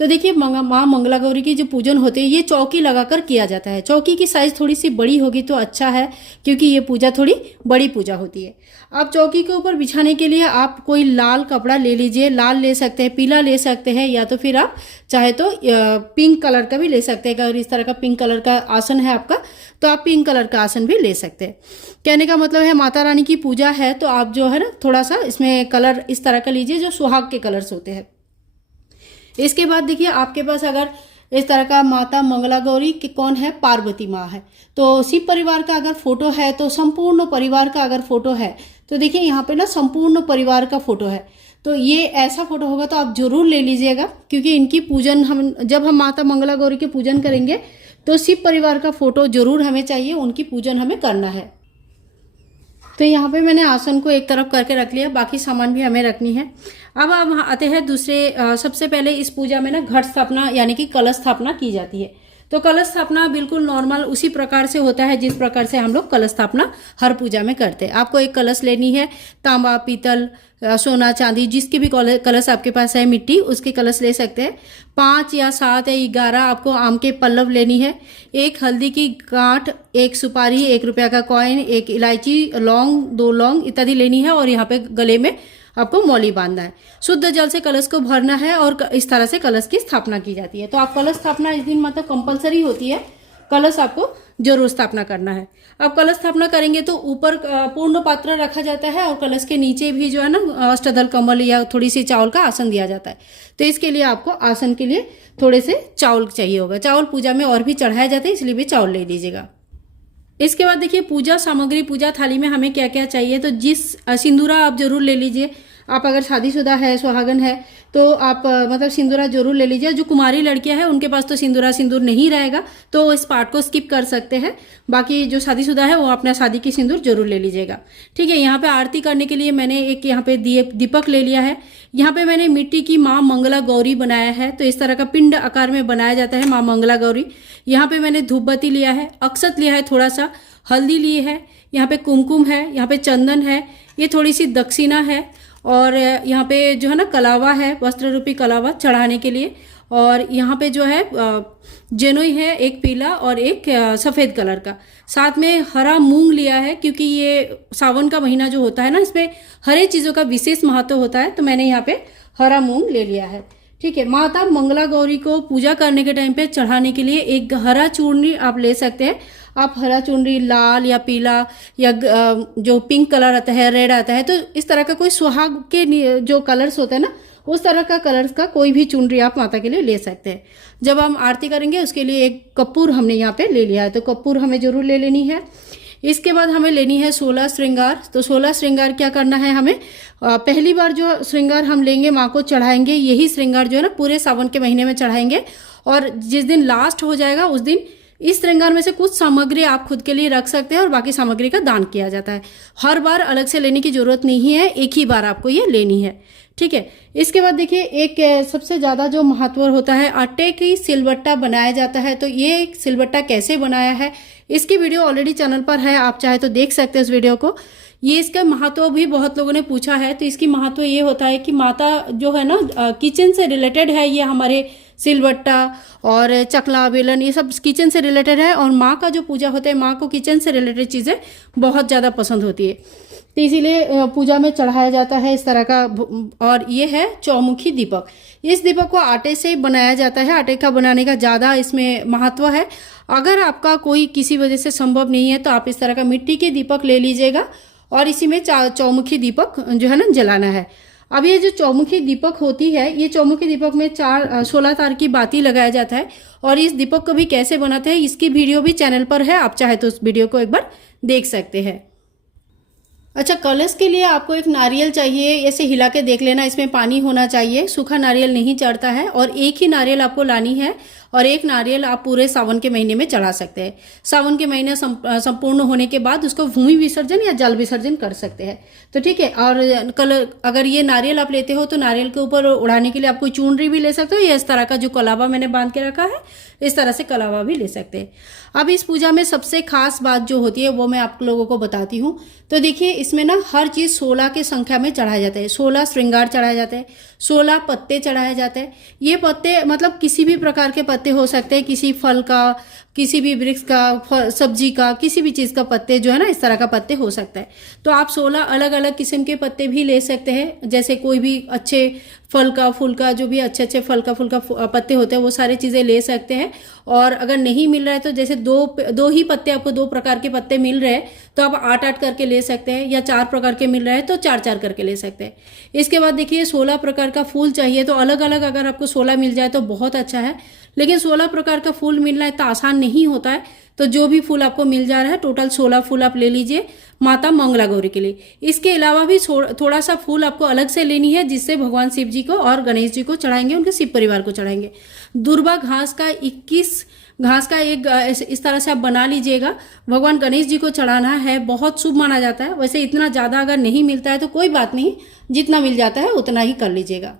तो देखिए माँ मंगला गौरी की जो पूजन होती है ये चौकी लगाकर किया जाता है। चौकी की साइज थोड़ी सी बड़ी होगी तो अच्छा है, क्योंकि ये पूजा थोड़ी बड़ी पूजा होती है। अब चौकी के ऊपर बिछाने के लिए आप कोई लाल कपड़ा ले लीजिए, लाल ले सकते हैं, पीला ले सकते हैं, या तो फिर आप चाहे तो पिंक कलर का भी ले सकते हैं। अगर इस तरह का पिंक कलर का आसन है आपका तो आप पिंक कलर का आसन भी ले सकते हैं। कहने का मतलब है माता रानी की पूजा है तो आप जो है ना थोड़ा सा इसमें कलर इस तरह का लीजिए जो सुहाग के कलर्स होते हैं। इसके बाद देखिए आपके पास अगर इस तरह का माता मंगला गौरी की कौन है, पार्वती माँ है, तो शिव परिवार का अगर फोटो है तो संपूर्ण परिवार का अगर फोटो है तो देखिए यहाँ पे ना संपूर्ण परिवार का फोटो है, तो ये ऐसा फोटो होगा तो आप जरूर ले लीजिएगा, क्योंकि इनकी पूजन जब हम माता मंगला गौरी के पूजन करेंगे तो शिव परिवार का फोटो जरूर हमें चाहिए, उनकी पूजन हमें करना है। तो यहाँ पे मैंने आसन को एक तरफ करके रख लिया, बाकी सामान भी हमें रखनी है। अब हम आते हैं दूसरे, सबसे पहले इस पूजा में ना घट स्थापना यानी कि कलश स्थापना की जाती है। तो कलश स्थापना बिल्कुल नॉर्मल उसी प्रकार से होता है जिस प्रकार से हम लोग कलश स्थापना हर पूजा में करते हैं। आपको एक कलश लेनी है, तांबा, पीतल, सोना, चांदी, जिसके भी कलश आपके पास है, मिट्टी, उसके कलश ले सकते हैं। 5 या 7 या 11 आपको आम के पल्लव लेनी है, एक हल्दी की गांठ, एक सुपारी, 1 रुपया का कॉइन, एक इलायची, लौंग, 2 लौंग इत्यादि लेनी है, और यहाँ पे गले में आपको मौली बांधना है। शुद्ध जल से कलश को भरना है और इस तरह से कलश की स्थापना की जाती है। तो आप कलश स्थापना इस दिन मतलब कंपलसरी होती है, कलश आपको जरूर स्थापना करना है। अब कलश स्थापना करेंगे तो ऊपर पूर्ण पात्र रखा जाता है और कलश के नीचे भी जो है ना अष्टदल कमल या थोड़ी सी चावल का आसन दिया जाता है। तो इसके लिए आपको आसन के लिए थोड़े से चावल चाहिए होगा। चावल पूजा में और भी चढ़ाया जाता है, इसलिए भी चावल ले लीजिएगा। इसके बाद देखिए पूजा सामग्री, पूजा थाली में हमें क्या क्या चाहिए, तो जिस सिंदूरा आप जरूर ले लीजिए। आप अगर शादीशुदा है, सुहागन है, तो आप मतलब सिंदूरा जरूर ले लीजिए। जो कुमारी लड़कियां हैं उनके पास तो सिंदूर नहीं रहेगा, तो इस पार्ट को स्किप कर सकते हैं। बाकी जो शादीशुदा है वो अपना शादी की सिंदूर जरूर ले लीजिएगा। ठीक है, यहाँ पे आरती करने के लिए मैंने एक यहाँ पे दीपक ले लिया है। यहाँ पे मैंने मिट्टी की माँ मंगला गौरी बनाया है, तो इस तरह का पिंड आकार में बनाया जाता है माँ मंगला गौरी। यहाँ पे मैंने धूपबत्ती लिया है, अक्षत लिया है, थोड़ा सा हल्दी ली है, यहाँ पे कुमकुम है, यहाँ पे चंदन है, ये थोड़ी सी दक्षिणा है, और यहाँ पे जो है ना कलावा है, वस्त्र रूपी कलावा चढ़ाने के लिए, और यहाँ पे जो है जनेऊ है, एक पीला और एक सफ़ेद कलर का। साथ में हरा मूंग लिया है, क्योंकि ये सावन का महीना जो होता है ना, इसमें हरे चीज़ों का विशेष महत्व होता है, तो मैंने यहाँ पे हरा मूंग ले लिया है। ठीक है, माता मंगला गौरी को पूजा करने के टाइम पे चढ़ाने के लिए एक हरा चूर्णी आप ले सकते हैं। आप हरा चुनरी लाल या पीला या जो पिंक कलर आता है, रेड आता है, तो इस तरह का कोई सुहाग के जो कलर्स होते हैं ना, उस तरह का कलर्स का कोई भी चुनरी आप माता के लिए ले सकते हैं। जब हम आरती करेंगे उसके लिए एक कपूर हमने यहाँ पे ले लिया है, तो कपूर हमें जरूर ले लेनी है। इसके बाद हमें लेनी है 16 श्रृंगार। तो 16 श्रृंगार क्या करना है हमें, पहली बार जो श्रृंगार हम लेंगे माँ को चढ़ाएंगे, यही श्रृंगार जो है ना पूरे सावन के महीने में चढ़ाएंगे, और जिस दिन लास्ट हो जाएगा उस दिन इस श्रृंगार में से कुछ सामग्री आप खुद के लिए रख सकते हैं और बाकी सामग्री का दान किया जाता है। हर बार अलग से लेने की जरूरत नहीं है, एक ही बार आपको ये लेनी है। ठीक है, इसके बाद देखिए एक सबसे ज़्यादा जो महत्व होता है, आटे की सिलबट्टा बनाया जाता है। तो ये सिलबट्टा कैसे बनाया है, इसकी वीडियो ऑलरेडी चैनल पर है, आप चाहे तो देख सकते हैं उस वीडियो को। ये इसका महत्व भी बहुत लोगों ने पूछा है, तो इसकी महत्व ये होता है कि माता जो है ना किचन से रिलेटेड है, ये हमारे सिलबट्टा और चकला, बेलन, ये सब किचन से रिलेटेड है, और माँ का जो पूजा होता है, माँ को किचन से रिलेटेड चीज़ें बहुत ज़्यादा पसंद होती है, तो इसीलिए पूजा में चढ़ाया जाता है इस तरह का। और ये है चौमुखी दीपक। इस दीपक को आटे से बनाया जाता है, आटे का बनाने का ज़्यादा इसमें महत्व है। अगर आपका कोई किसी वजह से संभव नहीं है तो आप इस तरह का मिट्टी के दीपक ले लीजिएगा, और इसी में चौमुखी दीपक जो है ना जलाना है। अब ये जो चौमुखी दीपक होती है, ये चौमुखी दीपक में 16 तार की बाती लगाया जाता है, और इस दीपक को भी कैसे बनाते हैं इसकी वीडियो भी चैनल पर है, आप चाहे तो उस वीडियो को एक बार देख सकते हैं। अच्छा, कलश के लिए आपको एक नारियल चाहिए, ऐसे हिला के देख लेना, इसमें पानी होना चाहिए, सूखा नारियल नहीं चढ़ता है, और एक ही नारियल आपको लानी है, और एक नारियल आप पूरे सावन के महीने में चढ़ा सकते हैं। सावन के महीने संपूर्ण होने के बाद उसको भूमि विसर्जन या जल विसर्जन कर सकते हैं। तो ठीक है, और अगर ये नारियल आप लेते हो तो नारियल के ऊपर उड़ाने के लिए आप कोई चुनरी भी ले सकते हो, या इस तरह का जो कलावा मैंने बांध के रखा है, इस तरह से कलावा भी ले सकते हैं। अब इस पूजा में सबसे खास बात जो होती है वो मैं आप लोगों को बताती हूँ। तो देखिए इसमें ना हर चीज़ 16 की संख्या में चढ़ाया जाता है, 16 श्रृंगार चढ़ाए जाते हैं। 16 पत्ते चढ़ाए जाते हैं। ये पत्ते मतलब किसी भी प्रकार के पत्ते हो सकते हैं, किसी फल का, किसी भी वृक्ष का, सब्जी का, किसी भी चीज़ का पत्ते जो है ना, इस तरह का पत्ते हो सकता है। तो आप 16 अलग अलग किस्म के पत्ते भी ले सकते हैं, जैसे कोई भी अच्छे फल का, फूल का, जो भी अच्छे अच्छे फल का, फूल का पत्ते होते हैं वो सारी चीज़ें ले सकते हैं। और अगर नहीं मिल रहा है तो जैसे दो ही पत्ते, आपको 2 प्रकार के पत्ते मिल रहे हैं तो आप 8-8 करके ले सकते हैं, या 4 प्रकार के मिल रहे हैं तो 4-4 करके ले सकते हैं। इसके बाद देखिए 16 प्रकार का फूल चाहिए, तो अलग अलग अगर आपको 16 मिल जाए तो बहुत अच्छा है, लेकिन 16 प्रकार का फूल मिलना इतना आसान नहीं होता है। तो जो भी फूल आपको मिल जा रहा है, टोटल 16 फूल आप ले लीजिए माता मंगला गौरी के लिए। इसके अलावा भी थोड़ा सा फूल आपको अलग से लेनी है, जिससे भगवान शिव जी को और गणेश जी को चढ़ाएंगे, उनके शिव परिवार को चढ़ाएंगे। दुर्वा घास का 21 घास का एक इस तरह से आप बना लीजिएगा, भगवान गणेश जी को चढ़ाना है, बहुत शुभ माना जाता है। वैसे इतना ज़्यादा अगर नहीं मिलता है तो कोई बात नहीं, जितना मिल जाता है उतना ही कर लीजिएगा।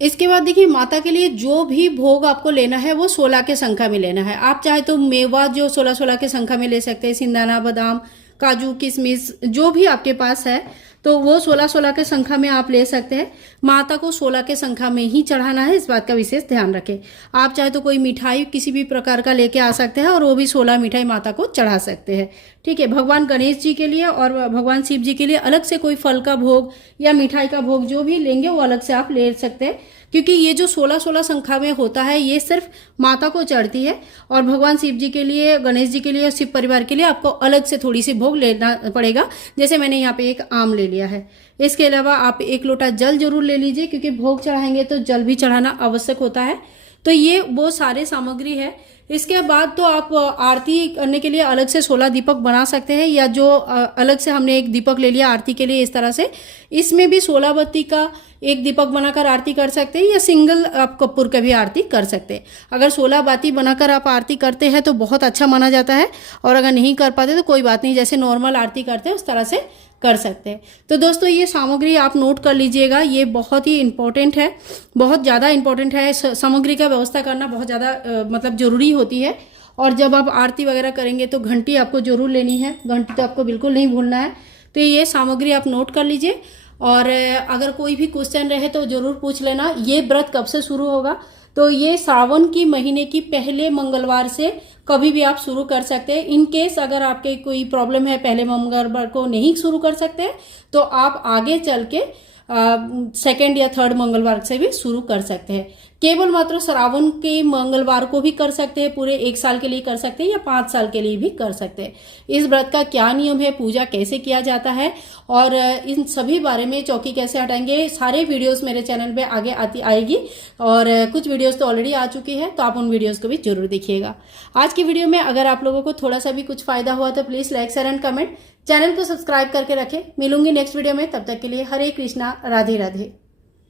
इसके बाद देखिए माता के लिए जो भी भोग आपको लेना है वो 16 के संख्या में लेना है। आप चाहे तो मेवा जो 16-16 के संख्या में ले सकते हैं, सिंदाना, बादाम, काजू, किशमिश, जो भी आपके पास है तो वो 16-16 के संख्या में आप ले सकते हैं। माता को 16 के संख्या में ही चढ़ाना है, इस बात का विशेष ध्यान रखें। आप चाहे तो कोई मिठाई किसी भी प्रकार का लेके आ सकते हैं और वो भी 16 मिठाई माता को चढ़ा सकते हैं। ठीक है, भगवान गणेश जी के लिए और भगवान शिव जी के लिए अलग से कोई फल का भोग या मिठाई का भोग जो भी लेंगे वो अलग से आप ले सकते हैं, क्योंकि ये जो 16-16 संख्या में होता है ये सिर्फ माता को चढ़ती है, और भगवान शिव जी के लिए, गणेश जी के लिए, शिव परिवार के लिए आपको अलग से थोड़ी सी भोग लेना पड़ेगा। जैसे मैंने यहाँ पे एक आम ले लिया है। इसके अलावा आप 1 लोटा जल जरूर ले लीजिए, क्योंकि भोग चढ़ाएंगे तो जल भी चढ़ाना आवश्यक होता है। तो ये वो सारे सामग्री है। इसके बाद तो आप आरती करने के लिए अलग से 16 दीपक बना सकते हैं, या जो अलग से हमने एक दीपक ले लिया आरती के लिए, इस तरह से इसमें भी 16 बत्ती का एक दीपक बनाकर आरती कर सकते हैं, या सिंगल आप कपूर का भी आरती कर सकते हैं। अगर 16 बाती बनाकर आप आरती करते हैं तो बहुत अच्छा माना जाता है, और अगर नहीं कर पाते तो कोई बात नहीं, जैसे नॉर्मल आरती करते हैं उस तरह से कर सकते हैं। तो दोस्तों ये सामग्री आप नोट कर लीजिएगा, ये बहुत ही इंपॉर्टेंट है, बहुत ज़्यादा इंपॉर्टेंट है। सामग्री का व्यवस्था करना बहुत ज़्यादा मतलब ज़रूरी होती है। और जब आप आरती वगैरह करेंगे तो घंटी आपको ज़रूर लेनी है, घंटी तो आपको बिल्कुल नहीं भूलना है। तो ये सामग्री आप नोट कर लीजिए, और अगर कोई भी क्वेश्चन रहे तो ज़रूर पूछ लेना। ये व्रत कब से शुरू होगा? तो ये सावन की महीने की पहले मंगलवार से कभी भी आप शुरू कर सकते हैं। इन केस अगर आपके कोई प्रॉब्लम है, पहले मंगलवार को नहीं शुरू कर सकते, तो आप आगे चल के 2nd या 3rd मंगलवार से भी शुरू कर सकते हैं। केवल मात्र श्रावण के मंगलवार को भी कर सकते हैं, पूरे 1 साल के लिए कर सकते हैं, या 5 साल के लिए भी कर सकते हैं। इस व्रत का क्या नियम है, पूजा कैसे किया जाता है, और इन सभी बारे में, चौकी कैसे हटाएंगे, सारे वीडियोस मेरे चैनल पे आगे आएगी। और कुछ वीडियोस तो ऑलरेडी आ चुकी है, तो आप उन वीडियोस को भी जरूर देखिएगा। आज की वीडियो में अगर आप लोगों को थोड़ा सा भी कुछ फायदा हुआ तो please like, share and comment, channel को सब्सक्राइब करके रखें। मिलूंगी नेक्स्ट वीडियो में, तब तक के लिए हरे कृष्णा, राधे राधे।